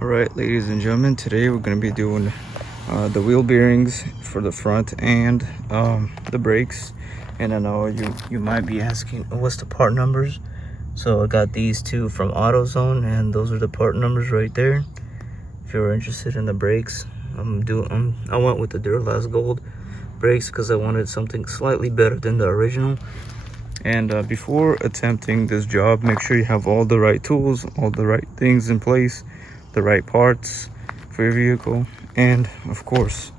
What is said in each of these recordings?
Alright, ladies and gentlemen, today we're going to be doing the wheel bearings for the front and the brakes. And I know you might be asking, what's the part numbers? So I got these two from AutoZone, and those are the part numbers right there. If you're interested in the brakes, I went with the Duralast Gold brakes because I wanted something slightly better than the original. And before attempting this job, make sure you have all the right tools, all the right things in place, the right parts for your vehicle, and of course,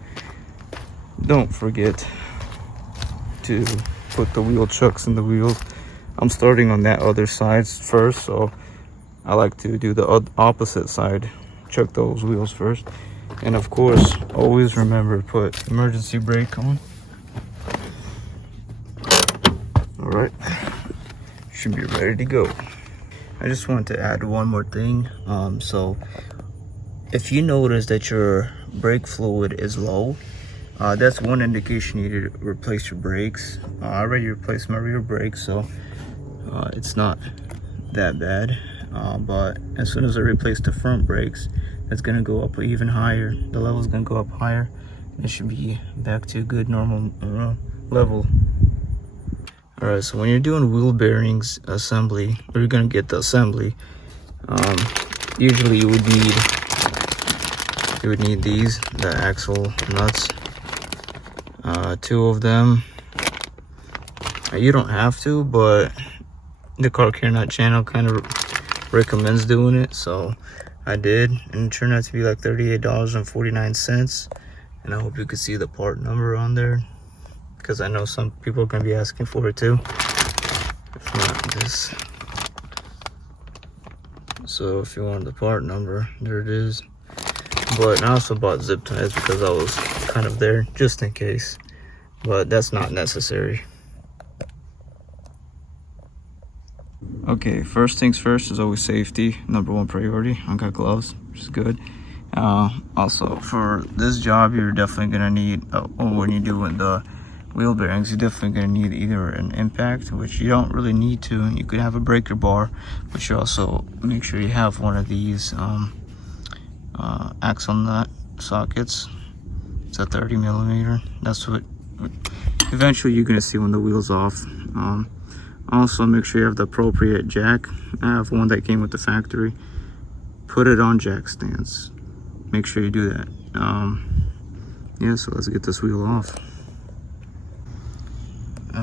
don't forget to put the wheel chucks in the wheels. I'm starting on that other side first, so I like to do the opposite side, chuck those wheels first. And of course, always remember to put emergency brake on. All right, should be ready to go. I just want to add one more thing. So if you notice that your brake fluid is low, that's one indication you need to replace your brakes. I already replaced my rear brakes, so it's not that bad. But as soon as I replace the front brakes, it's gonna go up even higher. The level is gonna go up higher. It should be back to a good normal level. Alright, so when you're doing wheel bearings assembly, or you're gonna get the assembly, usually you would need these, the axle nuts, 2 of them. You don't have to, but the Car Care Nut channel kind of recommends doing it, so I did, and it turned out to be like $38.49. And I hope you can see the part number on there, because I know some people are going to be asking for it too. If not, this. So if you want the part number, there it is. But I also bought zip ties because I was kind of there just in case, but that's not necessary. Okay, first things first is always safety, #1 priority. I got gloves, which is good. Also, for this job, you're definitely gonna need, when you're doing the wheel bearings, you're definitely gonna need either an impact, which you don't really need to. You could have a breaker bar, but you also make sure you have one of these axle nut sockets. It's a 30mm. That's what eventually you're gonna see when the wheel's off. Also, make sure you have the appropriate jack. I have one that came with the factory. Put it on jack stands. Make sure you do that. Yeah, so let's get this wheel off.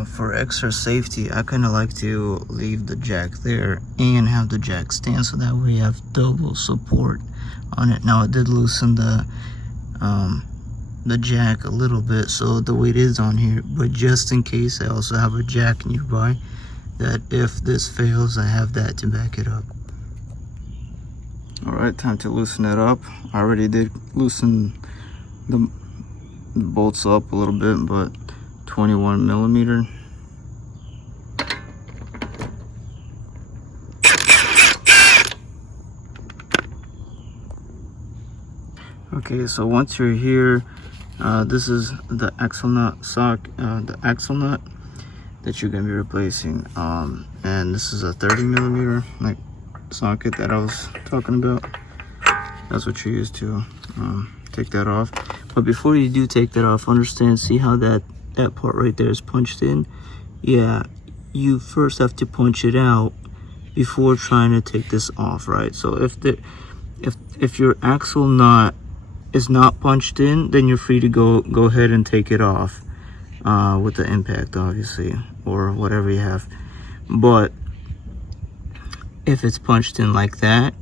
For extra safety, I kind of like to leave the jack there and have the jack stand, so that way you have double support on it. Now, it did loosen the jack a little bit, so the weight is on here, but just in case, I also have a jack nearby, that if this fails, I have that to back it up. All right, time to loosen it up. I already did loosen the bolts up a little bit, but 21mm. Okay, so once you're here, this is the axle nut the axle nut that you're gonna be replacing, and this is a 30mm like socket that I was talking about. That's what you use to take that off. But before you do take that off, understand, see how that part right there is punched in? Yeah, you first have to punch it out before trying to take this off, right? So if your axle nut is not punched in, then you're free to go ahead and take it off with the impact, obviously, or whatever you have. But if it's punched in like that,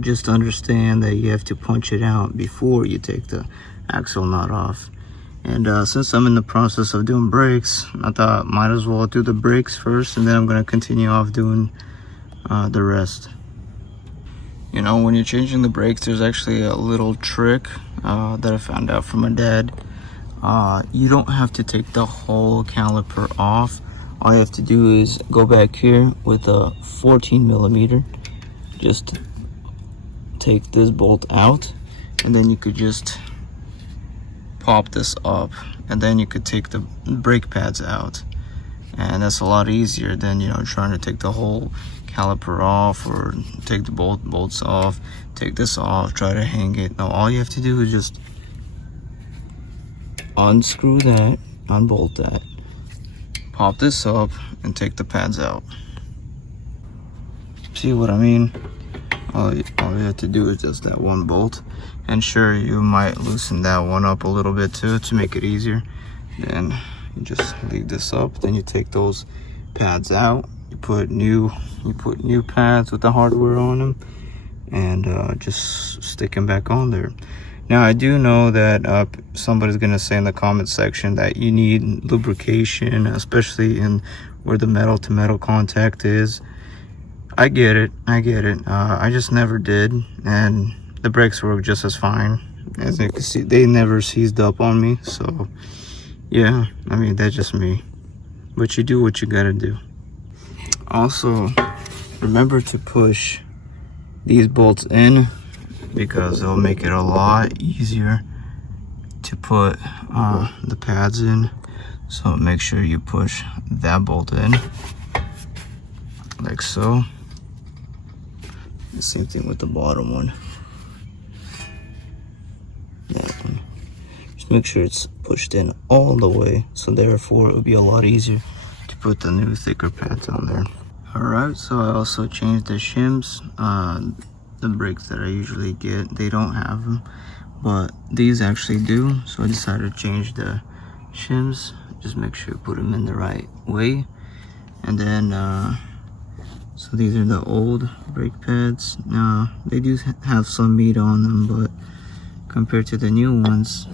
just understand that you have to punch it out before you take the axle nut off. And since I'm in the process of doing brakes, I thought might as well do the brakes first, and then I'm going to continue off doing the rest. You know, when you're changing the brakes, there's actually a little trick that I found out from my dad. You don't have to take the whole caliper off. All you have to do is go back here with a 14mm. Just take this bolt out, and then you could just pop this up, and then you could take the brake pads out, and that's a lot easier than, you know, trying to take the whole caliper off or take the bolts off, take this off, try to hang it. Now all you have to do is just unscrew that, unbolt that, pop this up, and take the pads out. See what I mean? All you have to do is just that one bolt, and sure, you might loosen that one up a little bit too to make it easier. Then you just leave this up, then you take those pads out, you put new pads with the hardware on them, and just stick them back on there. Now I do know that somebody's gonna say in the comment section that you need lubrication, especially in where the metal to metal contact is. I get it. I just never did, and the brakes work just as fine. As you can see, they never seized up on me, so yeah, I mean, that's just me. But you do what you gotta do. Also, remember to push these bolts in, because it'll make it a lot easier to put the pads in. So make sure you push that bolt in, like so. The same thing with the bottom one. That one. Just make sure it's pushed in all the way, so therefore it would be a lot easier to put the new thicker pads on there. Alright, so I also changed the shims. The brakes that I usually get, they don't have them, but these actually do. So I decided to change the shims. Just make sure you put them in the right way. And then so these are the old brake pads. Now they do have some meat on them, but compared to the new ones,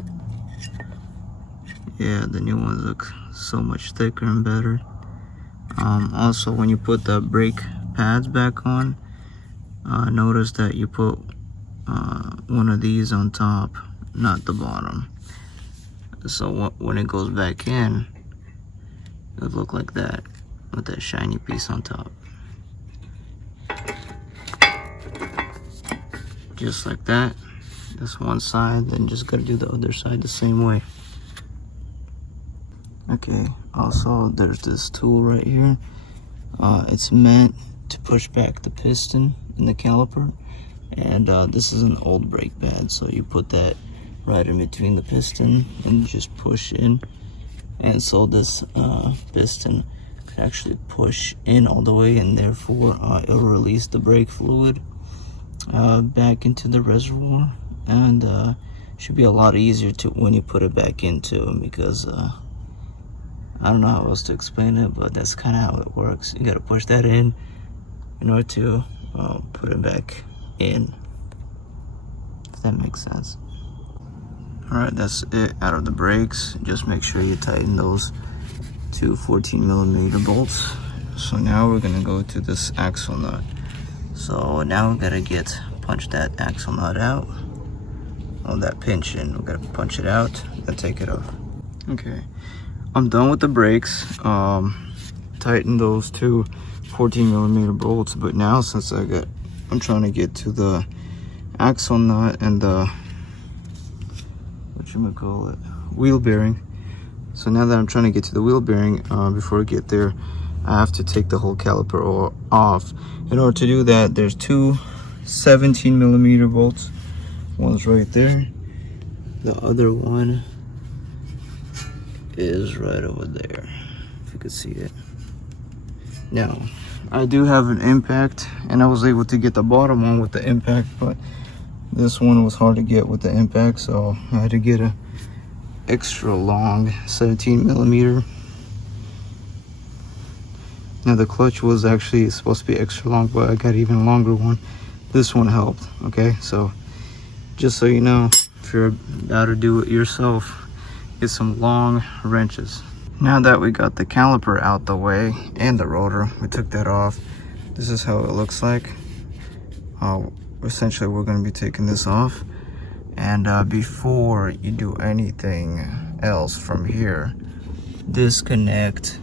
yeah, the new ones look so much thicker and better. Also, when you put the brake pads back on, notice that you put one of these on top, not the bottom. So when it goes back in, it'll look like that with that shiny piece on top. Just like that. That's one side, then just gotta do the other side the same way. Okay, also there's this tool right here. It's meant to push back the piston in the caliper, and this is an old brake pad, so you put that right in between the piston and just push in, and so this piston can actually push in all the way, and therefore it'll release the brake fluid back into the reservoir, and should be a lot easier to when you put it back into, because I don't know how else to explain it, but that's kind of how it works. You got to push that in order to put it back in, if that makes sense. Alright, that's it out of the brakes. Just make sure you tighten those two 14mm bolts. So now we're gonna go to this axle nut. So now we gotta punch that axle nut out. Oh, that pinch in, we gotta punch it out and take it off. Okay, I'm done with the brakes. Tighten those two 14mm bolts, but now since I'm trying to get to the axle nut and the wheel bearing. So now that I'm trying to get to the wheel bearing, before I get there, I have to take the whole caliper off. In order to do that, there's two 17mm bolts. One's right there. The other one is right over there, if you could see it. Now, I do have an impact, and I was able to get the bottom one with the impact, but this one was hard to get with the impact, so I had to get a extra long 17mm. Now the clutch was actually supposed to be extra long, but I got an even longer one. This one helped. Okay, so just so you know, if you're about to do it yourself, get some long wrenches. Now that we got the caliper out the way and the rotor, we took that off. This is how it looks like. Essentially, we're going to be taking this off, and before you do anything else from here, disconnect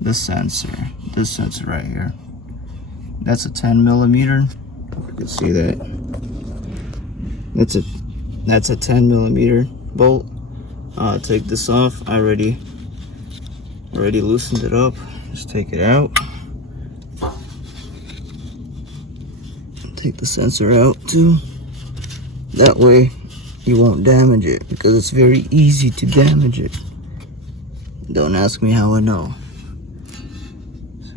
the sensor. This sensor right here, that's a 10mm. If you can see that, that's a 10mm bolt. Take this off. I already loosened it up. Just take it out. take the sensor out too. That way you won't damage it, because it's very easy to damage it. Don't ask me how I know. So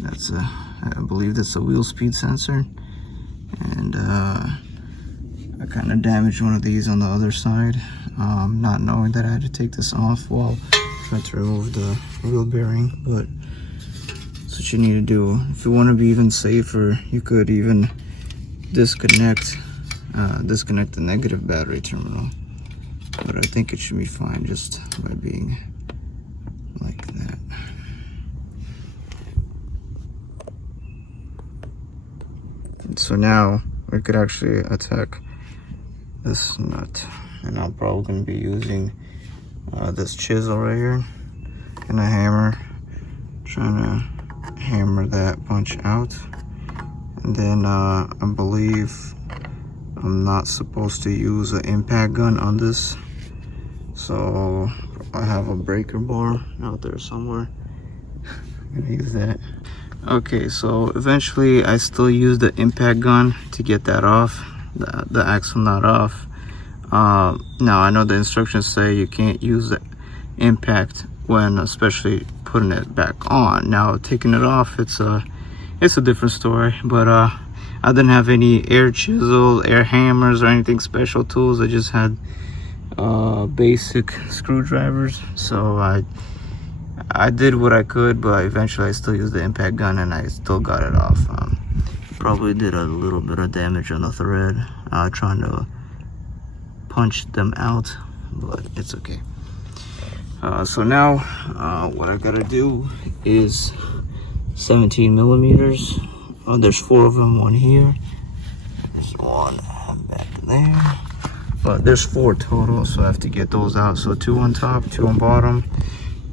that's I believe that's a wheel speed sensor, and I kind of damaged one of these on the other side, not knowing that I had to take this off while trying to remove the wheel bearing. But that's what you need to do. If you want to be even safer, you could even disconnect the negative battery terminal, but I think it should be fine just by being like that. And so now we could actually attack this nut, and I'm probably going to be using this chisel right here and a hammer, trying to hammer that punch out. And then I believe I'm not supposed to use an impact gun on this, so I have a breaker bar out there somewhere. I'm gonna use that. Okay, so eventually I still use the impact gun to get that off, the axle nut off. Now I know the instructions say you can't use the impact when especially putting it back on. Now taking it off, it's a different story. But I didn't have any air chisel, air hammers, or anything special tools. I just had basic screwdrivers. So I did what I could, but eventually I still used the impact gun and I still got it off. Probably did a little bit of damage on the thread trying to punch them out, but it's okay. So now what I gotta do is 17 millimeters. There's 4 of them, one here, there's one back there, but there's 4 total, so I have to get those out. So 2 on top, 2 on bottom.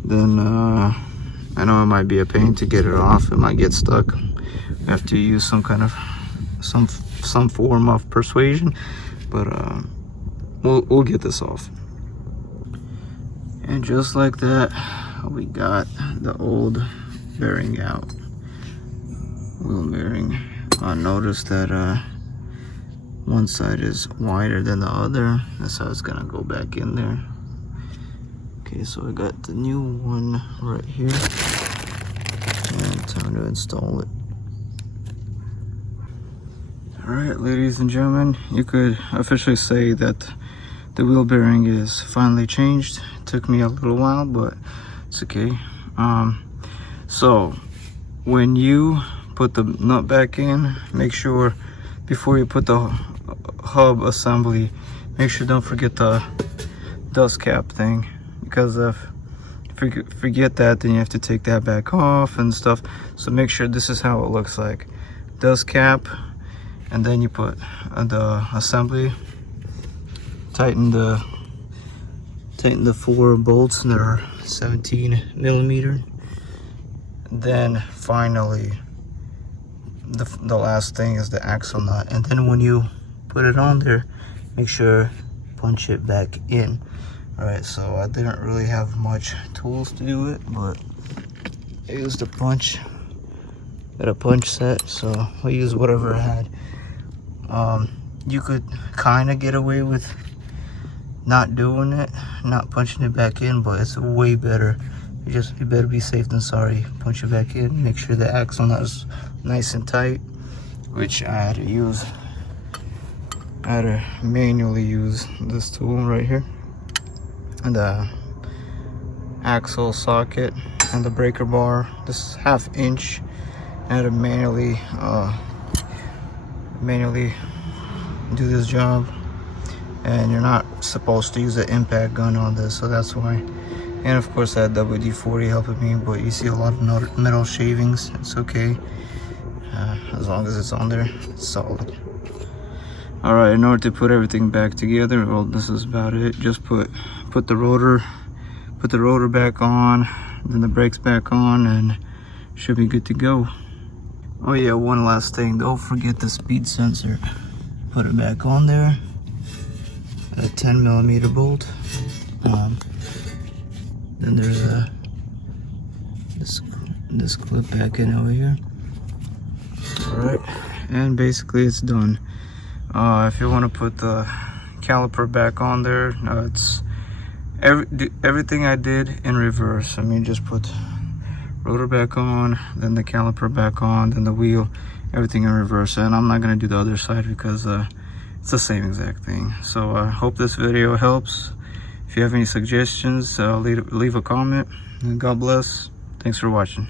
Then I know it might be a pain to get it off. It might get stuck. I have to use some kind of some form of persuasion, but we'll get this off. And just like that, we got the old bearing out, wheel bearing. Notice that one side is wider than the other. That's how it's gonna go back in there. Okay, so I got the new one right here, and time to install it. All right, ladies and gentlemen, you could officially say that the wheel bearing is finally changed. It took me a little while, but it's okay. So when you put the nut back in, make sure before you put the hub assembly, make sure don't forget the dust cap thing, because if you forget that, then you have to take that back off and stuff. So make sure this is how it looks like: dust cap, and then you put the assembly. Tighten the 4 bolts, and they're 17 millimeter. Then finally the last thing is the axle nut, and then when you put it on there, make sure punch it back in. All right, so I didn't really have much tools to do it, but I used a punch, got a punch set, so I used whatever I had. You could kind of get away with not doing it, not punching it back in, but it's way better. You better be safe than sorry. Punch it back in, make sure the axle nut is nice and tight, which I had to manually use this tool right here, and the axle socket and the breaker bar. This is 1/2 inch. I had to manually do this job, and you're not supposed to use an impact gun on this, so that's why. And of course I had WD-40 helping me, but you see a lot of metal shavings. It's okay, as long as it's on there, it's solid. All right, in order to put everything back together, well, this is about it. Just put the rotor back on, then the brakes back on, and should be good to go. Oh yeah, one last thing, don't forget the speed sensor. Put it back on there, a 10 millimeter bolt. Then there's this clip back in over here. All right, and basically it's done. If you want to put the caliper back on there, it's everything I did in reverse. I mean, just put rotor back on, then the caliper back on, then the wheel, everything in reverse. And I'm not going to do the other side because it's the same exact thing. So I hope this video helps. If you have any suggestions, leave a comment. And God bless. Thanks for watching.